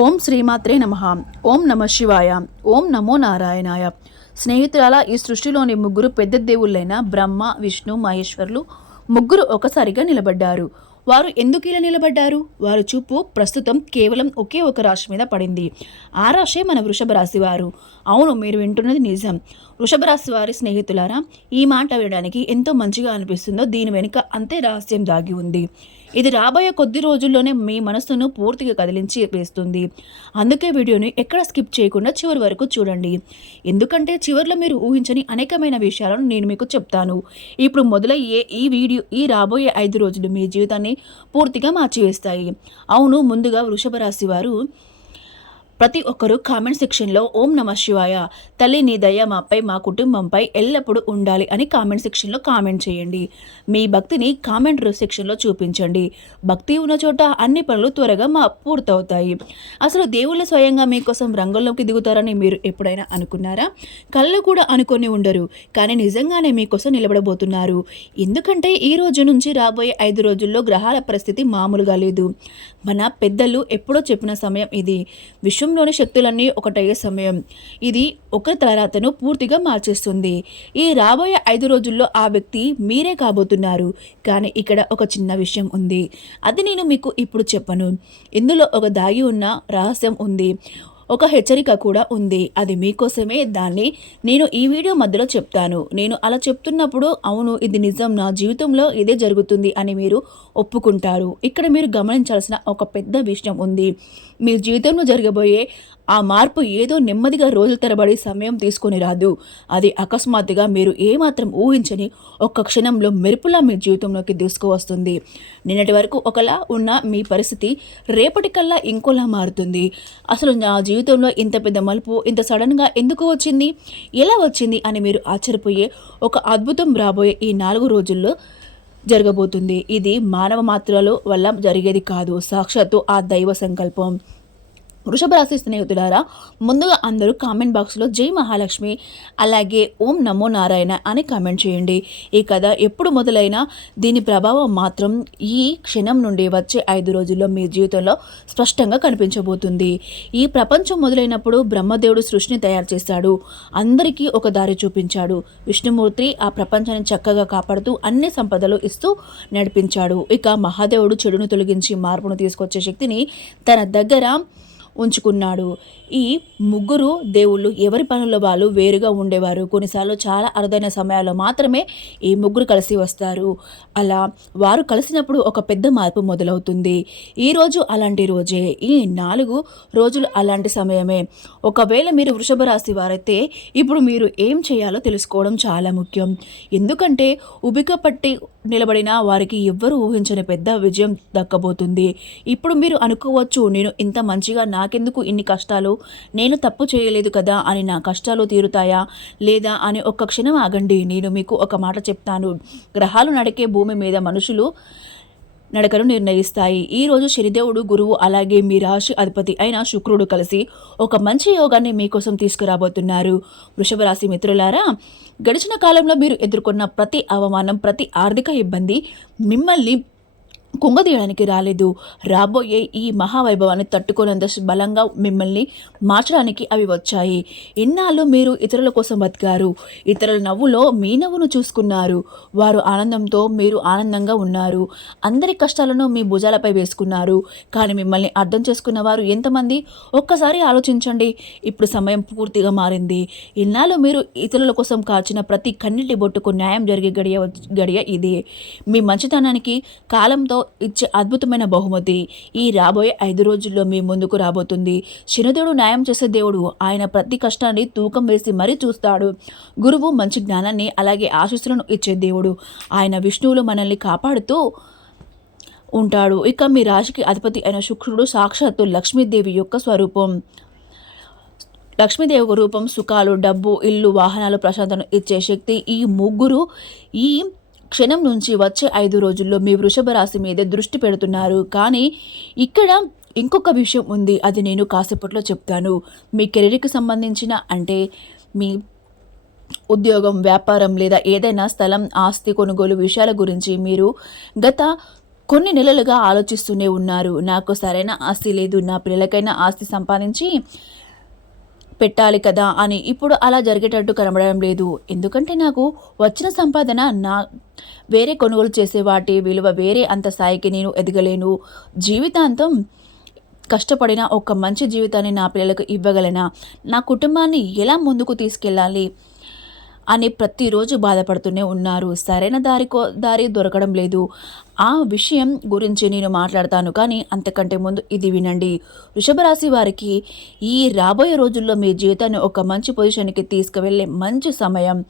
ఓం శ్రీమాత్రే నమః. ఓం నమ శివాయ. ఓం నమో నారాయణాయ. స్నేహితులారా, ఈ సృష్టిలోని ముగ్గురు పెద్ద దేవుళ్ళైన బ్రహ్మ, విష్ణు, మహేశ్వరులు ముగ్గురు ఒకసారిగా నిలబడ్డారు. వారు ఎందుకు ఇలా నిలబడ్డారు? వారి చూపు ప్రస్తుతం కేవలం ఒకే ఒక రాశి మీద పడింది. ఆ రాశే మన వృషభ రాశి వారు. అవును, మీరు వింటున్నది నిజం. వృషభ రాశి వారి స్నేహితులారా, ఈ మాట వినడానికి ఎంతో మంచిగా అనిపిస్తుందో దీని వెనుక అంతే రహస్యం దాగి ఉంది. ఇది రాబోయే కొద్ది రోజుల్లోనే మీ మనసును పూర్తిగా కదిలించి వేస్తుంది. అందుకే వీడియోని ఎక్కడ స్కిప్ చేయకుండా చివరి వరకు చూడండి. ఎందుకంటే చివరిలో మీరు ఊహించని అనేకమైన విషయాలను నేను మీకు చెప్తాను. ఇప్పుడు మొదలయ్యే ఈ రాబోయే 5 రోజులు మీ జీవితాన్ని పూర్తిగా మార్చివేస్తాయి. అవును, ముందుగా వృషభ రాశి వారు ప్రతి ఒక్కరూ కామెంట్ సెక్షన్లో ఓం నమ శివాయ, తల్లి నీ దయ మాపై మా కుటుంబంపై ఎల్లప్పుడూ ఉండాలి అని కామెంట్ సెక్షన్లో కామెంట్ చేయండి. మీ భక్తిని కామెంట్ సెక్షన్లో చూపించండి. భక్తి ఉన్న చోట అన్ని పనులు త్వరగా పూర్తవుతాయి. అసలు దేవుళ్ళు స్వయంగా మీకోసం రంగంలోకి దిగుతారని మీరు ఎప్పుడైనా అనుకున్నారా? కళ్ళు కూడా అనుకొని ఉండరు, కానీ నిజంగానే మీకోసం నిలబడబోతున్నారు. ఎందుకంటే ఈ రోజు నుంచి రాబోయే 5 రోజుల్లో గ్రహాల పరిస్థితి మామూలుగా లేదు. మన పెద్దలు ఎప్పుడో చెప్పిన సమయం ఇది. విశ్వంలోని శక్తులన్నీ ఒకటయ్యే సమయం ఇది. ఒకరి తలరాతను పూర్తిగా మార్చేస్తుంది. ఈ రాబోయే 5 రోజుల్లో ఆ వ్యక్తి మీరే కాబోతున్నారు. కానీ ఇక్కడ ఒక చిన్న విషయం ఉంది. అది నేను మీకు ఇప్పుడు చెప్పను. ఇందులో ఒక దాగి ఉన్న రహస్యం ఉంది. ఒక హెచ్చరిక కూడా ఉంది. అది మీకోసమే. దాన్ని నేను ఈ వీడియో మధ్యలో చెప్తాను. నేను అలా చెప్తున్నప్పుడు అవును, ఇది నిజం, నా జీవితంలో ఇదే జరుగుతుంది అని మీరు ఒప్పుకుంటారు. ఇక్కడ మీరు గమనించాల్సిన ఒక పెద్ద విషయం ఉంది. మీ జీవితంలో జరగబోయే ఆ మార్పు ఏదో నెమ్మదిగా రోజుల తరబడి సమయం తీసుకొని రాదు. అది అకస్మాత్తుగా మీరు ఏమాత్రం ఊహించని ఒక్క క్షణంలో మెరుపులా మీ జీవితంలోకి దూసుకువస్తుంది. నిన్నటి వరకు ఒకలా ఉన్న మీ పరిస్థితి రేపటికల్లా ఇంకోలా మారుతుంది. అసలు నా జీవితంలో ఇంత పెద్ద మలుపు ఇంత సడన్గా ఎందుకు వచ్చింది, ఎలా వచ్చింది అని మీరు ఆశ్చర్యపోయే ఒక అద్భుతం రాబోయే ఈ 4 రోజుల్లో జరగబోతుంది. ఇది మానవ మాత్రల వల్ల జరిగేది కాదు, సాక్షాత్తు ఆ దైవ సంకల్పం. వృషభ రాశి స్నేహితులారా, ముందుగా అందరూ కామెంట్ బాక్స్లో జై మహాలక్ష్మి అలాగే ఓం నమో నారాయణ అని కామెంట్ చేయండి. ఈ కథ ఎప్పుడు మొదలైనా దీని ప్రభావం మాత్రం ఈ క్షణం నుండి వచ్చే 5 రోజుల్లో మీ జీవితంలో స్పష్టంగా కనిపించబోతుంది. ఈ ప్రపంచం మొదలైనప్పుడు బ్రహ్మదేవుడు సృష్టిని తయారు చేశాడు. అందరికీ ఒక దారి చూపించాడు. విష్ణుమూర్తి ఆ ప్రపంచాన్ని చక్కగా కాపాడుతూ అన్ని సంపదలు ఇస్తూ నడిపించాడు. ఇక మహాదేవుడు చెడును తొలగించి మార్పును తీసుకొచ్చే శక్తిని తన దగ్గర ఉంచుకున్నాడు. ఈ ముగ్గురు దేవుళ్ళు ఎవరి పనుల్లో వాళ్ళు వేరుగా ఉండేవారు. కొన్నిసార్లు చాలా అరుదైన సమయాల్లో మాత్రమే ఈ ముగ్గురు కలిసి వస్తారు. అలా వారు కలిసినప్పుడు ఒక పెద్ద మార్పు మొదలవుతుంది. ఈరోజు అలాంటి రోజే. ఈ 4 రోజులు అలాంటి సమయమే. ఒకవేళ మీరు వృషభ రాశి వారైతే ఇప్పుడు మీరు ఏం చేయాలో తెలుసుకోవడం చాలా ముఖ్యం. ఎందుకంటే ఉబిక పట్టి నిలబడిన వారికి ఎవ్వరూ ఊహించని పెద్ద విజయం దక్కబోతుంది. ఇప్పుడు మీరు అనుకోవచ్చు, నేను ఇంత మంచిగా నాకెందుకు ఇన్ని కష్టాలు, నేను తప్పు చేయలేదు కదా అని నా కష్టాలు తీరుతాయా లేదా అని ఒక్క క్షణం ఆగండి. నేను మీకు ఒక మాట చెప్తాను. గ్రహాలు నడికే భూమి మీద మనుషులు నడకను నిర్ణయిస్తాయి. ఈరోజు శనిదేవుడు, గురువు అలాగే మీ రాశి అధిపతి అయిన శుక్రుడు కలిసి ఒక మంచి యోగాన్ని మీకోసం తీసుకురాబోతున్నారు. వృషభ రాశి మిత్రులారా, గడిచిన కాలంలో మీరు ఎదుర్కొన్న ప్రతి అవమానం, ప్రతి ఆర్థిక ఇబ్బంది మిమ్మల్ని కుంగదీయడానికి రాలేదు. రాబోయే ఈ మహావైభవాన్ని తట్టుకోనంత బలంగా మిమ్మల్ని మార్చడానికి అవి వచ్చాయి. ఇన్నాళ్ళు మీరు ఇతరుల కోసం బతికారు. ఇతరుల నవ్వులో మీ నవ్వును చూసుకున్నారు. వారు ఆనందంతో మీరు ఆనందంగా ఉన్నారు. అందరి కష్టాలను మీ భుజాలపై వేసుకున్నారు. కానీ మిమ్మల్ని అర్థం చేసుకున్న వారు ఎంతమంది? ఒక్కసారి ఆలోచించండి. ఇప్పుడు సమయం పూర్తిగా మారింది. ఇన్నాళ్ళు మీరు ఇతరుల కోసం కాచిన ప్రతి కన్నీటి బొట్టుకు న్యాయం జరిగే గడియ ఇదే. మీ మంచితనానికి కాలంతో ఇచ్చే అద్భుతమైన బహుమతి ఈ రాబోయే 5 రోజుల్లో మీ ముందుకు రాబోతుంది. శనిదేవుడు న్యాయం చేసే దేవుడు. ఆయన ప్రతి కష్టాన్ని తూకం వేసి మరీ చూస్తాడు. గురువు మంచి జ్ఞానాన్ని అలాగే ఆశీస్సులను ఇచ్చే దేవుడు. ఆయన విష్ణువులు మనల్ని కాపాడుతూ ఉంటాడు. ఇక మీ రాశికి అధిపతి అయిన శుక్రుడు సాక్షాత్తు లక్ష్మీదేవి యొక్క స్వరూపం. లక్ష్మీదేవి రూపం సుఖాలు, డబ్బు, ఇల్లు, వాహనాలు, ప్రశాంతతను ఇచ్చే శక్తి. ఈ ముగ్గురు ఈ క్షణం నుంచి వచ్చే 5 రోజుల్లో మీ వృషభ రాశి మీదే దృష్టి పెడుతున్నారు. కానీ ఇక్కడ ఇంకొక విషయం ఉంది. అది నేను కాసేపట్లో చెప్తాను. మీ కెరీర్కి సంబంధించిన, అంటే మీ ఉద్యోగం, వ్యాపారం లేదా ఏదైనా స్థలం, ఆస్తి కొనుగోలు విషయాల గురించి మీరు గత కొన్ని నెలలుగా ఆలోచిస్తూనే ఉన్నారు. నాకు సరైన ఆస్తి లేదు, నా పిల్లలకైనా ఆస్తి సంపాదించి పెట్టాలి కదా అని. ఇప్పుడు అలా జరిగేటట్టు కనబడడం లేదు. ఎందుకంటే నాకు వచ్చిన సంపాదన వేరే కొనుగోలు చేసే వాటి విలువ వేరే అంత స్థాయికి నేను ఎదగలేను. జీవితాంతం కష్టపడిన ఒక మంచి జీవితాన్ని నా పిల్లలకు ఇవ్వగలనా? నా కుటుంబాన్ని ఎలా ముందుకు తీసుకెళ్ళాలి అని ప్రతిరోజు బాధపడుతూనే ఉన్నారు. సరైన దారి దొరకడం లేదు. ఆ విషయం గురించి నేను మాట్లాడతాను, కానీ అంతకంటే ముందు ఇది వినండి. వృషభ రాశి వారికి ఈ రాబోయే రోజుల్లో మీ జీవితాన్ని ఒక మంచి పొజిషన్కి తీసుకువెళ్ళే మంచి సమయం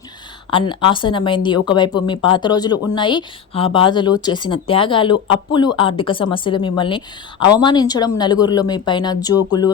ఆసనమైంది. ఒకవైపు మీ పాత రోజులు ఉన్నాయి. ఆ బాధలు, చేసిన త్యాగాలు, అప్పులు, ఆర్థిక సమస్యలు మిమ్మల్ని అవమానించడం, నలుగురిలో మీ పైన జోకులు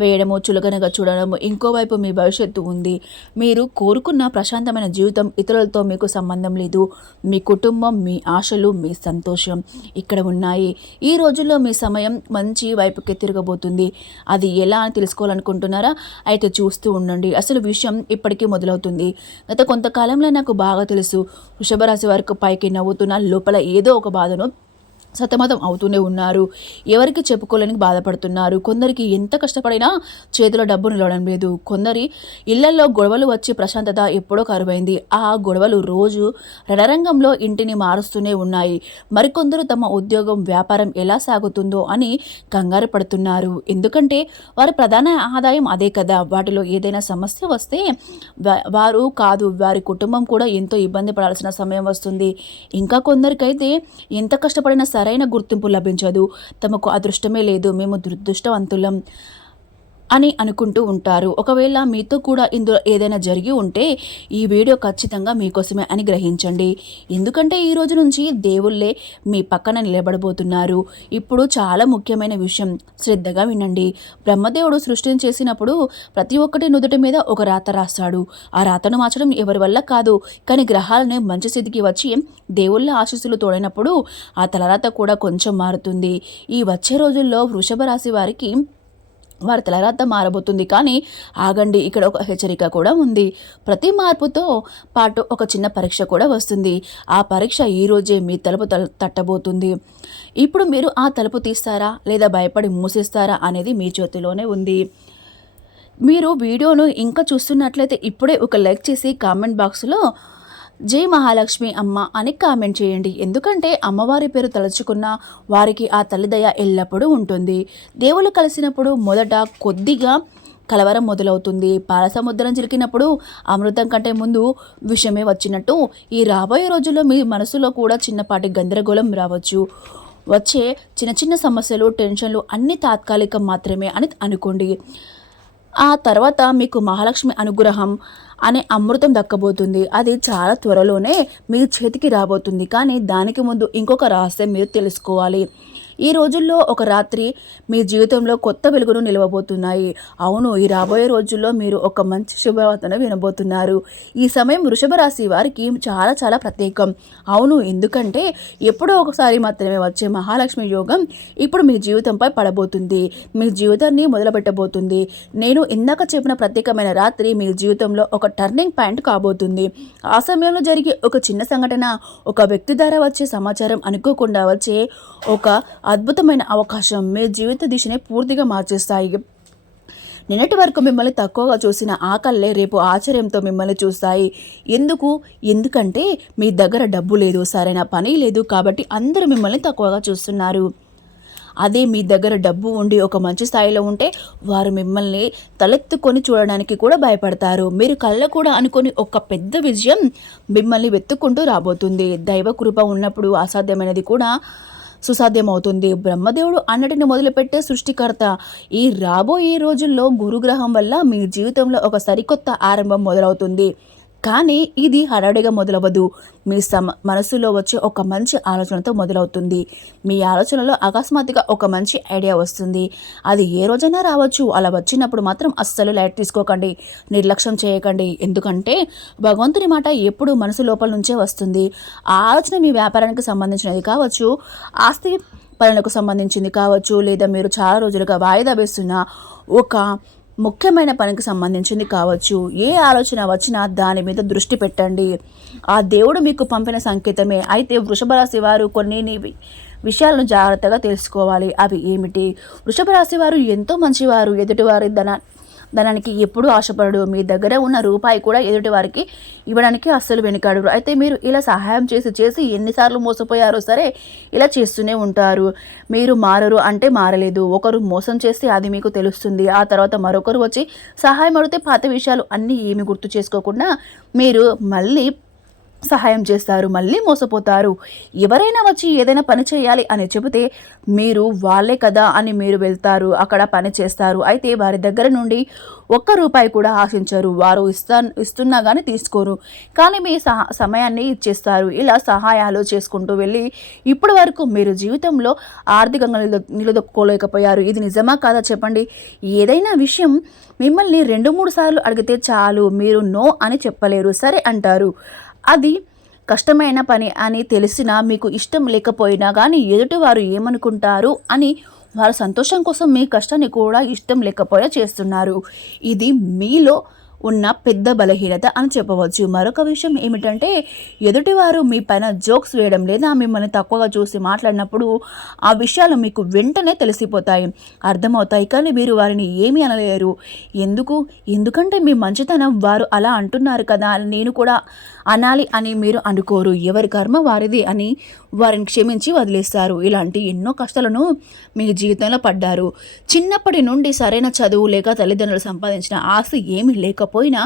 వేయడము, చులకనగా చూడడము. ఇంకోవైపు మీ భవిష్యత్తు ఉంది. మీరు కోరుకున్న ప్రశాంతమైన జీవితం. ఇతరులతో మీకు సంబంధం లేదు. మీ కుటుంబం, మీ ఆశలు, మీ సంతోషం ఇక్కడ ఉన్నాయి. ఈ రోజుల్లో మీ సమయం మంచి వైపుకి తిరగబోతుంది. అది ఎలా అని తెలుసుకోవాలనుకుంటున్నారా? అయితే చూస్తూ ఉండండి. అసలు విషయం ఇప్పటికీ మొదలవుతుంది. గత కొంతకాలంలో నాకు బాగా తెలుసు, వృషభ రాశి వారికి పైకి నవ్వుతున్న లోపల ఏదో ఒక బాధను సతమతం అవుతూనే ఉన్నారు. ఎవరికి చెప్పుకోలేని బాధపడుతున్నారు. కొందరికి ఎంత కష్టపడినా చేతిలో డబ్బు నిలవడం లేదు. కొందరి ఇళ్లలో గొడవలు వచ్చి ప్రశాంతత ఎప్పుడో కరువైంది. ఆ గొడవలు రోజు రణరంగంలో ఇంటిని మారుస్తూనే ఉన్నాయి. మరికొందరు తమ ఉద్యోగం, వ్యాపారం ఎలా సాగుతుందో అని కంగారు పడుతున్నారు. ఎందుకంటే వారి ప్రధాన ఆదాయం అదే కదా. వాటిలో ఏదైనా సమస్య వస్తే వారి కుటుంబం కూడా ఎంతో ఇబ్బంది పడాల్సిన సమయం వస్తుంది. ఇంకా కొందరికైతే ఎంత కష్టపడినా సరైన గుర్తింపు లభించదు. తమకు అదృష్టమే లేదు, మేము దురదృష్టవంతులం అని అనుకుంటూ ఉంటారు. ఒకవేళ మీతో కూడా ఇందులో ఏదైనా జరిగి ఉంటే ఈ వీడియో ఖచ్చితంగా మీకోసమే అని గ్రహించండి. ఎందుకంటే ఈ రోజు నుంచి దేవుళ్ళే మీ పక్కన నిలబడబోతున్నారు. ఇప్పుడు చాలా ముఖ్యమైన విషయం, శ్రద్ధగా వినండి. బ్రహ్మదేవుడు సృష్టిని చేసినప్పుడు ప్రతి ఒక్కటి నుదుటి మీద ఒక రాత రాస్తాడు. ఆ రాతను మార్చడం ఎవరి వల్ల కాదు. కానీ గ్రహాలను మంచి స్థితికి వచ్చి దేవుళ్ళ ఆశీస్సులు తోడైనప్పుడు ఆ తలరాత కూడా కొంచెం మారుతుంది. ఈ వచ్చే రోజుల్లో వృషభ రాశి వారికి వారి తలరాత మారబోతుంది. కానీ ఆగండి, ఇక్కడ ఒక హెచ్చరిక కూడా ఉంది. ప్రతి మార్పుతో పాటు ఒక చిన్న పరీక్ష కూడా వస్తుంది. ఆ పరీక్ష ఈరోజే మీ తలుపు తట్టబోతుంది. ఇప్పుడు మీరు ఆ తలుపు తీస్తారా లేదా భయపడి మూసేస్తారా అనేది మీ చేతిలోనే ఉంది. మీరు వీడియోను ఇంకా చూస్తున్నట్లయితే ఇప్పుడే ఒక లైక్ చేసి కామెంట్ బాక్స్లో జై మహాలక్ష్మి అమ్మ అని కామెంట్ చేయండి. ఎందుకంటే అమ్మవారి పేరు తలుచుకున్న వారికి ఆ తల్లిదయ ఎల్లప్పుడూ ఉంటుంది. దేవుళ్ళు కలిసినప్పుడు మొదట కొద్దిగా కలవరం మొదలవుతుంది. పాలసముద్రం చిలికినప్పుడు అమృతం కంటే ముందు విషమే వచ్చినట్టు ఈ రాబోయే రోజుల్లో మీ మనసులో కూడా చిన్నపాటి గందరగోళం రావచ్చు. వచ్చే చిన్న చిన్న సమస్యలు, టెన్షన్లు అన్నీ తాత్కాలికం మాత్రమే అని అనుకోండి. ఆ తర్వాత మీకు మహాలక్ష్మి అనుగ్రహం అనే అమృతం దక్కబోతుంది. అది చాలా త్వరలోనే మీ చేతికి రాబోతుంది. కానీ దానికి ముందు ఇంకొక రహస్యం మీరు తెలుసుకోవాలి. ఈ రోజుల్లో ఒక రాత్రి మీ జీవితంలో కొత్త వెలుగును నిలవబోతున్నాయి. అవును, ఈ రాబోయే రోజుల్లో మీరు ఒక మంచి శుభవార్తను వినబోతున్నారు. ఈ సమయం వృషభ రాశి వారికి చాలా చాలా ప్రత్యేకం. అవును, ఎందుకంటే ఎప్పుడో ఒకసారి మాత్రమే వచ్చే మహాలక్ష్మి యోగం ఇప్పుడు మీ జీవితంపై పడబోతుంది. మీ జీవితాన్ని మొదలుపెట్టబోతుంది. నేను ఇందాక చెప్పిన ప్రత్యేకమైన రాత్రి మీ జీవితంలో ఒక టర్నింగ్ పాయింట్ కాబోతుంది. ఆ సమయంలో జరిగే ఒక చిన్న సంఘటన, ఒక వ్యక్తి ద్వారా వచ్చే సమాచారం, అనుకోకుండా వచ్చే ఒక అద్భుతమైన అవకాశం మీ జీవిత దిశని పూర్తిగా మార్చేస్తాయి. నిన్నటి వరకు మిమ్మల్ని తక్కువగా చూసిన ఆ కళ్ళే రేపు ఆశ్చర్యంతో మిమ్మల్ని చూస్తాయి. ఎందుకంటే మీ దగ్గర డబ్బు లేదు, సరైన పని లేదు, కాబట్టి అందరూ మిమ్మల్ని తక్కువగా చూస్తున్నారు. అదే మీ దగ్గర డబ్బు ఉండి ఒక మంచి స్థాయిలో ఉంటే వారు మిమ్మల్ని తలెత్తుకొని చూడడానికి కూడా భయపడతారు. మీరు కళ్ళ కూడా అనుకొని ఒక పెద్ద విజయం మిమ్మల్ని వెతుక్కుంటూ రాబోతుంది. దైవ కృప ఉన్నప్పుడు అసాధ్యమైనది కూడా సుసాధ్యమవుతుంది. బ్రహ్మదేవుడు అన్నిటిని మొదలుపెట్టే సృష్టికర్త. ఈ రాబోయే రోజుల్లో గురుగ్రహం వల్ల మీ జీవితంలో ఒక సరికొత్త ఆరంభం మొదలవుతుంది. కానీ ఇది హడావిడిగా మొదలవ్వదు. మీ మనసులో వచ్చే ఒక మంచి ఆలోచనతో మొదలవుతుంది. మీ ఆలోచనలో అకస్మాత్తుగా ఒక మంచి ఐడియా వస్తుంది. అది ఏ రోజైనా రావచ్చు. అలా వచ్చినప్పుడు మాత్రం అస్సలు లైట్ తీసుకోకండి, నిర్లక్ష్యం చేయకండి. ఎందుకంటే భగవంతుని మాట ఎప్పుడు మనసు లోపల నుంచే వస్తుంది. ఆ ఆలోచన మీ వ్యాపారానికి సంబంధించినది కావచ్చు, ఆస్తి పనులకు సంబంధించింది కావచ్చు, లేదా మీరు చాలా రోజులుగా వాయిదా వేస్తున్న ఒక ముఖ్యమైన పనికి సంబంధించింది కావచ్చు. ఏ ఆలోచన వచ్చినా దాని మీద దృష్టి పెట్టండి. ఆ దేవుడు మీకు పంపిన సంకేతమే. అయితే వృషభ రాశి వారు కొన్ని విషయాలను జాగ్రత్తగా తెలుసుకోవాలి. అవి ఏమిటి? వృషభ రాశి వారు ఎంతో మంచివారు. ఎదుటివారి ధనానికి ఎప్పుడూ ఆశపడడు. మీ దగ్గర ఉన్న రూపాయి కూడా ఎదుటి వారికి ఇవ్వడానికి అస్సలు వెనుకాడరు. అయితే మీరు ఇలా సహాయం చేసి ఎన్నిసార్లు మోసపోయారో సరే ఇలా చేస్తూనే ఉంటారు. మీరు మారరు అంటే మారలేదు. ఒకరు మోసం చేస్తే అది మీకు తెలుస్తుంది. ఆ తర్వాత మరొకరు వచ్చి సహాయం అడిగితే పాత విషయాలు అన్నీ ఏమి గుర్తు చేసుకోకుండా మీరు మళ్ళీ సహాయం చేస్తారు, మళ్ళీ మోసపోతారు. ఎవరైనా వచ్చి ఏదైనా పని చేయాలి అని చెబితే మీరు వాళ్ళే కదా అని మీరు వెళ్తారు, అక్కడ పని చేస్తారు. అయితే వారి దగ్గర నుండి ఒక్క రూపాయి కూడా ఆశించరు. వారు ఇస్తున్నా కానీ తీసుకోరు, కానీ మీ సమయాన్ని ఇచ్చేస్తారు. ఇలా సహాయాలు చేసుకుంటూ వెళ్ళి ఇప్పటి వరకు మీరు జీవితంలో ఆర్థికంగా నిలదొక్కుకోలేకపోయారు. ఇది నిజమా కాదా చెప్పండి? ఏదైనా విషయం మిమ్మల్ని 2-3 సార్లు అడిగితే చాలు, మీరు నో అని చెప్పలేరు. సరే అంటారు. అది కష్టమైన పని అని తెలిసినా మీకు ఇష్టం లేకపోయినా కానీ ఎదుటివారు ఏమనుకుంటారు అని వారి సంతోషం కోసం మీ కష్టాన్ని కూడా ఇష్టం లేకపోయినా చేస్తున్నారు. ఇది మీలో ఉన్న పెద్ద బలహీనత అని చెప్పవచ్చు. మరొక విషయం ఏమిటంటే ఎదుటివారు మీ పైన జోక్స్ వేయడం లేదా మిమ్మల్ని తక్కువగా చూసి మాట్లాడినప్పుడు ఆ విషయాలు మీకు వెంటనే తెలిసిపోతాయి, అర్థమవుతాయి. కానీ మీరు వారిని ఏమీ అనలేరు. ఎందుకంటే మీ మంచితనం వారు అలా అంటున్నారు కదా నేను కూడా అనాలి అని మీరు అనుకోరు. ఎవరి కర్మ వారిది అని వారిని క్షమించి వదిలేస్తారు. ఇలాంటి ఎన్నో కష్టాలను మీ జీవితంలో పడ్డారు. చిన్నప్పటి నుండి సరైన చదువు లేక తల్లిదండ్రులు సంపాదించిన ఆస్తి ఏమీ లేకపోయినా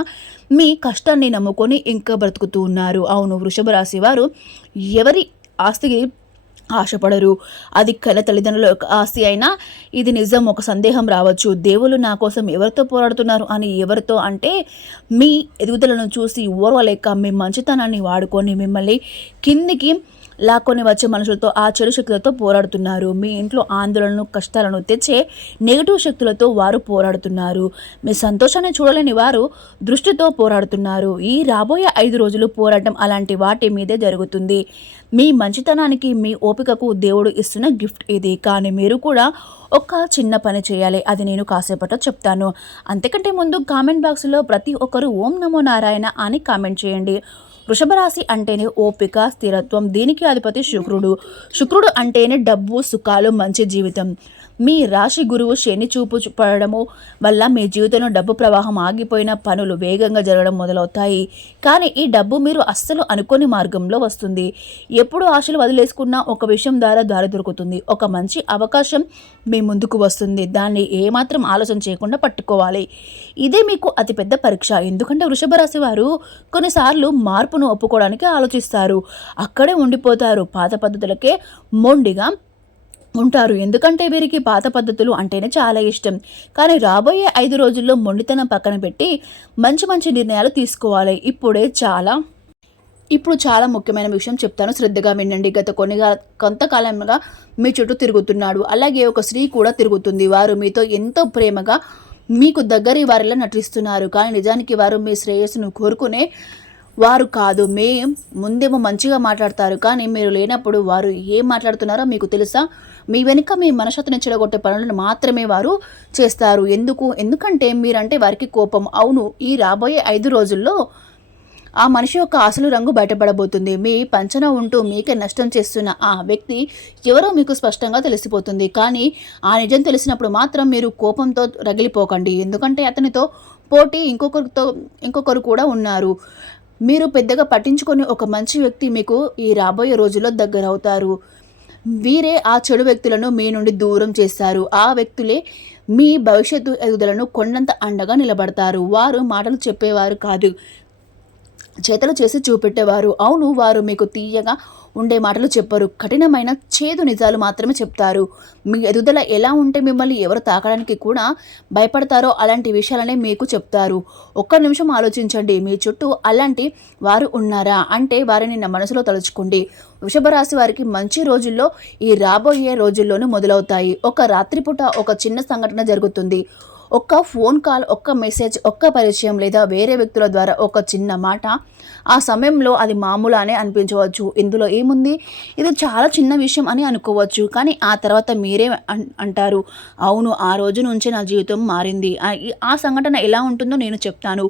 మీ కష్టాన్ని నమ్ముకొని ఇంకా బ్రతుకుతూ ఉన్నారు. అవును, వృషభ రాశి వారు ఎవరి ఆస్తికి ఆశపడరు. అది కల తల్లిదండ్రుల యొక్క ఆస్తి అయినా ఇది నిజం. ఒక సందేహం రావచ్చు, దేవుళ్ళు నా కోసం ఎవరితో పోరాడుతున్నారు అని. ఎవరితో అంటే మీ ఎదుగుదలను చూసి ఓర్వలేక మీ మంచితనాన్ని వాడుకొని మిమ్మల్ని కిందికి లాక్కొని వచ్చే మనుషులతో, ఆ చెడు శక్తులతో పోరాడుతున్నారు. మీ ఇంట్లో ఆందోళనను కష్టాలను తెచ్చే నెగిటివ్ శక్తులతో వారు పోరాడుతున్నారు. మీ సంతోషాన్ని చూడలేని వారు దృష్టితో పోరాడుతున్నారు. ఈ రాబోయే 5 రోజులు పోరాటం అలాంటి వాటి మీదే జరుగుతుంది. మీ మంచితనానికి మీ ఓపికకు దేవుడు ఇస్తున్న గిఫ్ట్ ఇది. కానీ మీరు కూడా ఒక చిన్న పని చేయాలి. అది నేను కాసేపట్లో చెప్తాను. అంతకంటే ముందు కామెంట్ బాక్స్లో ప్రతి ఒక్కరు ఓం నమో నారాయణ అని కామెంట్ చేయండి. వృషభ రాశి అంటేనే ఓపిక, స్థిరత్వం. దీనికి అధిపతి శుక్రుడు అంటేనే డబ్బు, సుఖాలు, మంచి జీవితం. మీ రాశి గురువు శని చూపు పడడము వల్ల మీ జీవితంలో డబ్బు ప్రవాహం ఆగిపోయిన పనులు వేగంగా జరగడం మొదలవుతాయి. కానీ ఈ డబ్బు మీరు అస్సలు అనుకోని మార్గంలో వస్తుంది. ఎప్పుడు ఆశలు వదిలేసుకున్నా ఒక విషయం ద్వారా దారి దొరుకుతుంది. ఒక మంచి అవకాశం మీ ముందుకు వస్తుంది. దాన్ని ఏమాత్రం ఆలోచన చేయకుండా పట్టుకోవాలి. ఇదే మీకు అతిపెద్ద పరీక్ష. ఎందుకంటే వృషభ రాశి వారు కొన్నిసార్లు మార్పును ఒప్పుకోవడానికి ఆలోచిస్తారు, అక్కడే ఉండిపోతారు. పాత పద్ధతులకే మొండిగా ఉంటారు. ఎందుకంటే వీరికి పాత పద్ధతులు అంటేనే చాలా ఇష్టం. కానీ రాబోయే 5 రోజుల్లో మొండితనం పక్కన పెట్టి మంచి నిర్ణయాలు తీసుకోవాలి. ఇప్పుడు చాలా ముఖ్యమైన విషయం చెప్తాను, శ్రద్ధగా వినండి. గత కొంతకాలంగా మీ చుట్టూ తిరుగుతున్నాడు. అలాగే ఒక స్త్రీ కూడా తిరుగుతుంది. వారు మీతో ఎంతో ప్రేమగా మీకు దగ్గరి వారిలా నటిస్తున్నారు. కానీ నిజానికి వారు మీ శ్రేయస్సును కోరుకునే వారు కాదు. ముందేమో మంచిగా మాట్లాడతారు, కానీ మీరు లేనప్పుడు వారు ఏం మాట్లాడుతున్నారో మీకు తెలుసా? మీ వెనుక మీ మనశ్శాంతిని చెడగొట్టే పనులను మాత్రమే వారు చేస్తారు. ఎందుకంటే మీరంటే వారికి కోపం. అవును, ఈ రాబోయే 5 రోజుల్లో ఆ మనిషి యొక్క అసలు రంగు బయటపడబోతుంది. మీ పంచన ఉంటూ మీకే నష్టం చేస్తున్న ఆ వ్యక్తి ఎవరో మీకు స్పష్టంగా తెలిసిపోతుంది. కానీ ఆ నిజం తెలిసినప్పుడు మాత్రం మీరు కోపంతో రగిలిపోకండి. ఎందుకంటే అతనితో పోటీ ఇంకొకరు కూడా ఉన్నారు. మీరు పెద్దగా పట్టించుకొని ఒక మంచి వ్యక్తి మీకు ఈ రాబోయే రోజుల్లో దగ్గర అవుతారు. వీరే ఆ చెడు వ్యక్తులను మీ నుండి దూరం చేస్తారు. ఆ వ్యక్తులే మీ భవిష్యత్తు ఎదుగుదలను కొండంత అండగా నిలబడతారు. వారు మాటలు చెప్పేవారు కాదు, చేతలు చేసి చూపెట్టేవారు. అవును, వారు మీకు తీయగా ఉండే మాటలు చెప్పరు, కఠినమైన చేదు నిజాలు మాత్రమే చెప్తారు. మీ ఎదుగుదల ఎలా ఉంటే మిమ్మల్ని ఎవరు తాకడానికి కూడా భయపడతారో అలాంటి విషయాలనే మీకు చెప్తారు. ఒక్క నిమిషం ఆలోచించండి, మీ చుట్టూ అలాంటి వారు ఉన్నారా అంటే వారిని నా మనసులో తలుచుకోండి. వృషభ రాశి వారికి మంచి రోజుల్లో ఈ రాబోయే రోజుల్లోనూ మొదలవుతాయి. ఒక రాత్రిపూట ఒక చిన్న సంఘటన జరుగుతుంది. ఒక్క ఫోన్ కాల్, ఒక్క మెసేజ్, ఒక్క పరిచయం లేదా వేరే వ్యక్తుల ద్వారా ఒక చిన్న మాట ఆ సమయంలో అది మామూలానే అనిపించవచ్చు. ఇందులో ఏముంది, ఇది చాలా చిన్న విషయం అని అనుకోవచ్చు. కానీ ఆ తర్వాత మీరే అంటారు, అవును ఆ రోజు నుంచే నా జీవితం మారింది. ఆ సంఘటన ఎలా ఉంటుందో నేను చెప్తాను.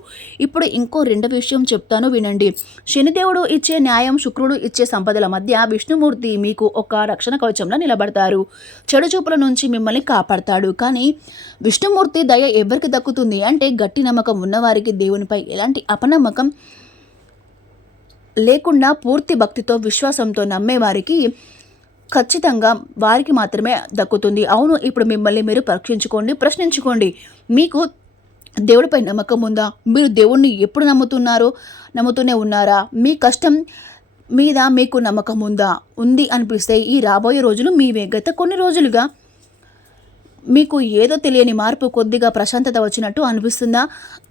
ఇప్పుడు ఇంకో రెండో విషయం చెప్తాను వినండి. శనిదేవుడు ఇచ్చే న్యాయం, శుక్రుడు ఇచ్చే సంపదల మధ్య విష్ణుమూర్తి మీకు ఒక రక్షణ కవచంలో నిలబడతారు. చెడు చూపుల నుంచి మిమ్మల్ని కాపాడతాడు. కానీ విష్ణుమూర్తి దయ ఎవరికి దక్కుతుంది అంటే గట్టి నమ్మకం ఉన్నవారికి, దేవునిపై ఎలాంటి అపనమ్మకం లేకుండా పూర్తి భక్తితో విశ్వాసంతో నమ్మేవారికి ఖచ్చితంగా వారికి మాత్రమే దక్కుతుంది. అవును, ఇప్పుడు మిమ్మల్ని మీరు పరీక్షించుకోండి, ప్రశ్నించుకోండి. మీకు దేవుడిపై నమ్మకం ఉందా? మీరు దేవుణ్ణి ఎప్పుడు నమ్ముతూనే ఉన్నారా? మీ కష్టం మీద మీకు నమ్మకం ఉంది అనిపిస్తే ఈ రాబోయే రోజులు మీవే. గత కొన్ని రోజులుగా మీకు ఏదో తెలియని మార్పు, కొద్దిగా ప్రశాంతత వచ్చినట్టు అనిపిస్తుందా?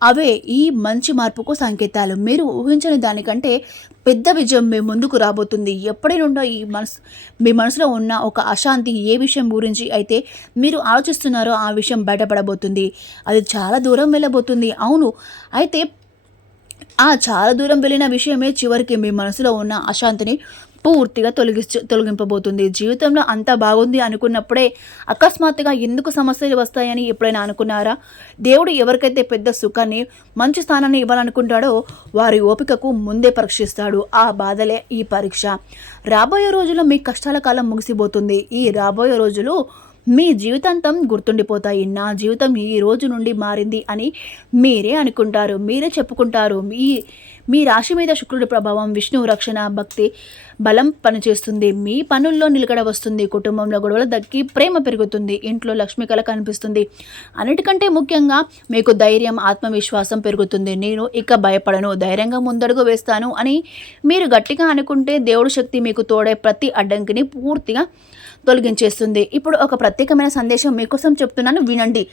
అవే ఈ మంచి మార్పుకు సంకేతాలు. మీరు ఊహించని దానికంటే పెద్ద విజయం మీ ముందుకు రాబోతుంది. ఎప్పటి నుండో మీ మనసులో ఉన్న ఒక అశాంతి, ఏ విషయం గురించి అయితే మీరు ఆలోచిస్తున్నారో ఆ విషయం బయటపడబోతుంది. అది చాలా దూరం వెళ్ళబోతుంది. అవును, అయితే ఆ చాలా దూరం వెళ్ళిన విషయమే చివరికి మీ మనసులో ఉన్న అశాంతిని పూర్తిగా తొలగింపబోతుంది. జీవితంలో అంతా బాగుంది అనుకున్నప్పుడే అకస్మాత్తుగా ఎందుకు సమస్యలు వస్తాయని ఎప్పుడైనా అనుకున్నారా? దేవుడు ఎవరికైతే పెద్ద సుఖాన్ని, మంచి స్థానాన్ని ఇవ్వాలనుకుంటాడో వారి ఓపికకు ముందే పరీక్షిస్తాడు. ఆ బాధలే ఈ పరీక్ష. రాబోయే రోజుల్లో మీ కష్టాల కాలం ముగిసిపోతుంది. ఈ రాబోయే రోజులు మీ జీవితాంతం గుర్తుండిపోతాయి. నా జీవితం ఈ రోజు నుండి మారింది అని మీరే అనుకుంటారు, మీరే చెప్పుకుంటారు. మీ రాశి మీద శుక్రుడి ప్రభావం, విష్ణువు రక్షణ, భక్తి బలం పనిచేస్తుంది. మీ పనుల్లో నిలకడ వస్తుంది. కుటుంబంలో గొడవలు దక్కి ప్రేమ పెరుగుతుంది. ఇంట్లో లక్ష్మి కళ కనిపిస్తుంది. అన్నిటికంటే ముఖ్యంగా మీకు ధైర్యం, ఆత్మవిశ్వాసం పెరుగుతుంది. నేను ఇక భయపడను, ధైర్యంగా ముందడుగు వేస్తాను అని మీరు గట్టిగా అనుకుంటే దేవుడి శక్తి మీకు తోడే ప్రతి అడ్డంకిని పూర్తిగా తొలగించేస్తుంది. ఇప్పుడు ఒక ప్రత్యేకమైన సందేశం మీకోసం చెప్తున్నాను, వినండి.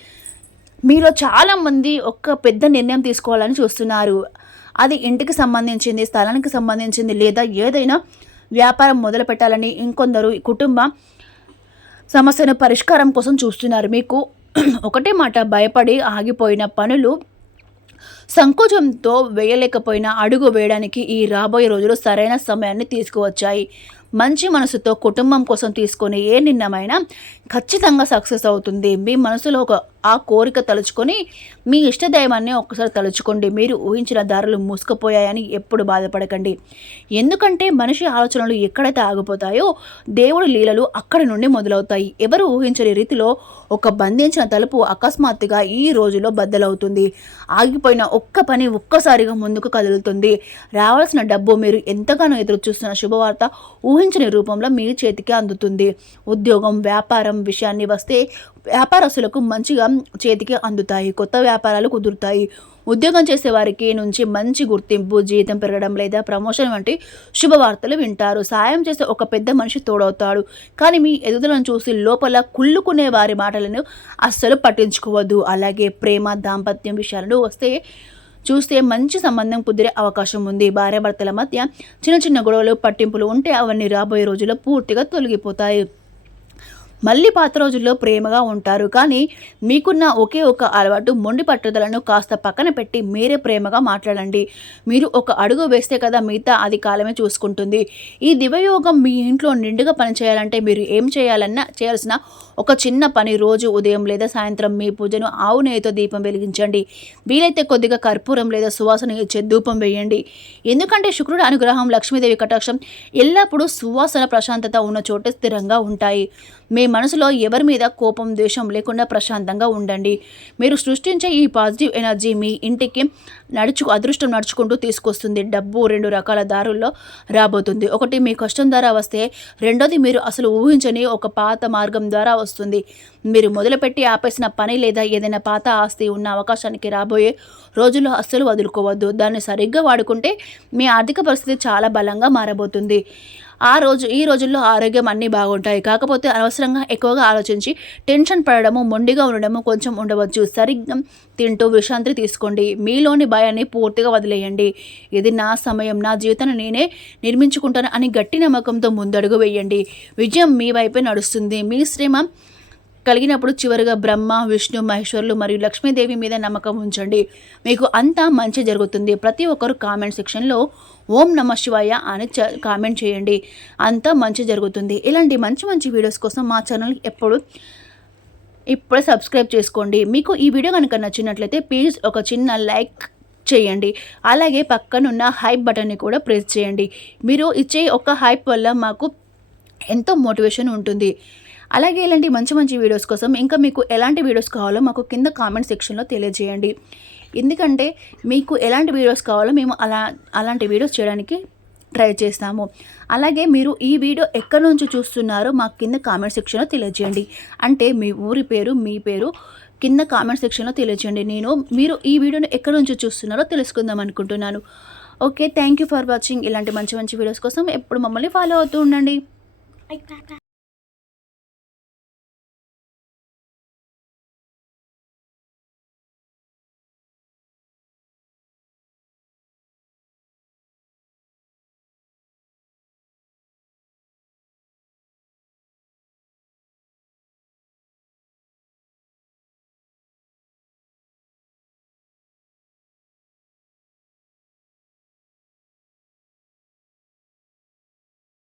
మీలో చాలామంది ఒక పెద్ద నిర్ణయం తీసుకోవాలని చూస్తున్నారు. అది ఇంటికి సంబంధించింది, స్థలానికి సంబంధించింది, లేదా ఏదైనా వ్యాపారం మొదలు పెట్టాలని. ఇంకొందరు కుటుంబ సమస్యను పరిష్కారం కోసం చూస్తున్నారు. మీకు ఒకటే మాట, భయపడి ఆగిపోయిన పనులు, సంకోచంతో వేయలేకపోయినా అడుగు వేయడానికి ఈ రాబోయే రోజులు సరైన సమయాన్ని తీసుకువచ్చాయి. మంచి మనసుతో కుటుంబం కోసం తీసుకునే ఏ నిర్ణయమైనా ఖచ్చితంగా సక్సెస్ అవుతుంది. మీ మనసులో ఆ కోరిక తలుచుకొని మీ ఇష్టదైవాన్ని ఒక్కసారి తలుచుకోండి. మీరు ఊహించిన దారులు మూసుకుపోయాయని ఎప్పుడు బాధపడకండి. ఎందుకంటే మనిషి ఆలోచనలు ఎక్కడైతే ఆగిపోతాయో దేవుడి లీలలు అక్కడి నుండి మొదలవుతాయి. ఎవరు ఊహించని రీతిలో ఒక బంధించిన తలుపు అకస్మాత్తుగా ఈ రోజులో బద్దలవుతుంది. ఆగిపోయిన ఒక్క పని ఒక్కసారిగా ముందుకు కదులుతుంది. రావాల్సిన డబ్బు, మీరు ఎంతగానో ఎదురు చూస్తున్న శుభవార్త ఊహించని రూపంలో మీ చేతికి అందుతుంది. ఉద్యోగం, వ్యాపారం విషయాన్ని వస్తే వ్యాపారస్తులకు మంచిగా చేతికి అందుతాయి. కొత్త వ్యాపారాలు కుదురుతాయి. ఉద్యోగం చేసే వారికి నుంచి మంచి గుర్తింపు, జీతం పెరగడం లేదా ప్రమోషన్ వంటి శుభవార్తలు వింటారు. సాయం చేసే ఒక పెద్ద మనిషి తోడవుతాడు. కానీ మీ ఎదుగుదలను చూసి లోపల కుళ్ళుకునే వారి మాటలను అస్సలు పట్టించుకోవద్దు. అలాగే ప్రేమ, దాంపత్యం విషయాలను చూస్తే మంచి సంబంధం కుదిరే అవకాశం ఉంది. భార్యాభర్తల మధ్య చిన్న చిన్న గొడవలు, పట్టింపులు ఉంటే అవన్నీ రాబోయే రోజుల్లో పూర్తిగా తొలగిపోతాయి. మళ్ళీ పాత రోజుల్లో ప్రేమగా ఉంటారు. కానీ మీకున్న ఒకే ఒక అలవాటు, మొండి పట్టుదలను కాస్త పక్కన పెట్టి మీరే ప్రేమగా మాట్లాడండి. మీరు ఒక అడుగు వేస్తే కదా మిగతా అది కాలమే చూసుకుంటుంది. ఈ దివ్యయోగం మీ ఇంట్లో నిండుగా పనిచేయాలంటే మీరు ఏం చేయాల్సిన ఒక చిన్న పని, రోజు ఉదయం లేదా సాయంత్రం మీ పూజను ఆవు నెయ్యితో దీపం వెలిగించండి. వీలైతే కొద్దిగా కర్పూరం లేదా సువాసన ఇచ్చే ధూపం వేయండి. ఎందుకంటే శుక్రుడు అనుగ్రహం, లక్ష్మీదేవి కటాక్షం ఎల్లప్పుడూ సువాసన, ప్రశాంతత ఉన్న చోటే స్థిరంగా ఉంటాయి. మీ మనసులో ఎవరి మీద కోపం, ద్వేషం లేకుండా ప్రశాంతంగా ఉండండి. మీరు సృష్టించే ఈ పాజిటివ్ ఎనర్జీ మీ ఇంటికి అదృష్టం నడుచుకుంటూ తీసుకొస్తుంది. డబ్బు రెండు రకాల దారుల్లో రాబోతుంది. ఒకటి మీ కష్టం ద్వారా వస్తే, రెండోది మీరు అసలు ఊహించని ఒక పాత మార్గం ద్వారా వస్తుంది. మీరు మొదలుపెట్టి ఆపేసిన పని లేదా ఏదైనా పాత ఆస్తి ఉన్న అవకాశానికి రాబోయే రోజుల్లో అస్సలు వదులుకోవద్దు. దాన్ని సరిగ్గా వాడుకుంటే మీ ఆర్థిక పరిస్థితి చాలా బలంగా మారబోతుంది. ఈ రోజుల్లో ఆరోగ్యం అన్నీ బాగుంటాయి. కాకపోతే అనవసరంగా ఎక్కువగా ఆలోచించి టెన్షన్ పడడము, మొండిగా ఉండడము కొంచెం ఉండవచ్చు. సరిగ్గా తింటూ విశ్రాంతి తీసుకోండి. మీలోని భయాన్ని పూర్తిగా వదిలేయండి. ఇది నా సమయం, నా జీవితాన్ని నేనే నిర్మించుకుంటాను అని గట్టి నమ్మకంతో ముందడుగు వేయండి. విజయం మీ వైపే నడుస్తుంది. మీ శ్రమ కలిగినప్పుడు చివరిగా బ్రహ్మ విష్ణు మహేశ్వరులు మరియు లక్ష్మీదేవి మీద నమ్మకం ఉంచండి, మీకు అంతా మంచి జరుగుతుంది. ప్రతి ఒక్కరు కామెంట్ సెక్షన్లో ఓం నమ శివాయ అని కామెంట్ చేయండి, అంతా మంచి జరుగుతుంది. ఇలాంటి మంచి మంచి వీడియోస్ కోసం మా ఛానల్ ఇప్పుడే సబ్స్క్రైబ్ చేసుకోండి. మీకు ఈ వీడియో కనుక నచ్చినట్లయితే ప్లీజ్ ఒక చిన్న లైక్ చేయండి. అలాగే పక్కనున్న హైప్ బటన్ని కూడా ప్రెస్ చేయండి. మీరు ఇచ్చే ఒక హైప్ వల్ల మాకు ఎంతో మోటివేషన్ ఉంటుంది. అలాగే ఇలాంటి మంచి మంచి వీడియోస్ కోసం ఇంకా మీకు ఎలాంటి వీడియోస్ కావాలో మాకు కింద కామెంట్ సెక్షన్లో తెలియజేయండి. ఎందుకంటే మీకు ఎలాంటి వీడియోస్ కావాలో మేము అలాంటి వీడియోస్ చేయడానికి ట్రై చేస్తాము. అలాగే మీరు ఈ వీడియో ఎక్కడి నుంచి చూస్తున్నారో మాకు కింద కామెంట్ సెక్షన్లో తెలియజేయండి. అంటే మీ ఊరి పేరు, మీ పేరు కింద కామెంట్ సెక్షన్లో తెలియజేయండి. మీరు ఈ వీడియోని ఎక్కడి నుంచి చూస్తున్నారో తెలుసుకుందాం అనుకుంటున్నాను. Okay, thank you for watching. ఇలాంటి మంచి మంచి వీడియోస్ కోసం ఎప్పుడు మమ్మల్ని ఫాలో అవుతూ ఉండండి.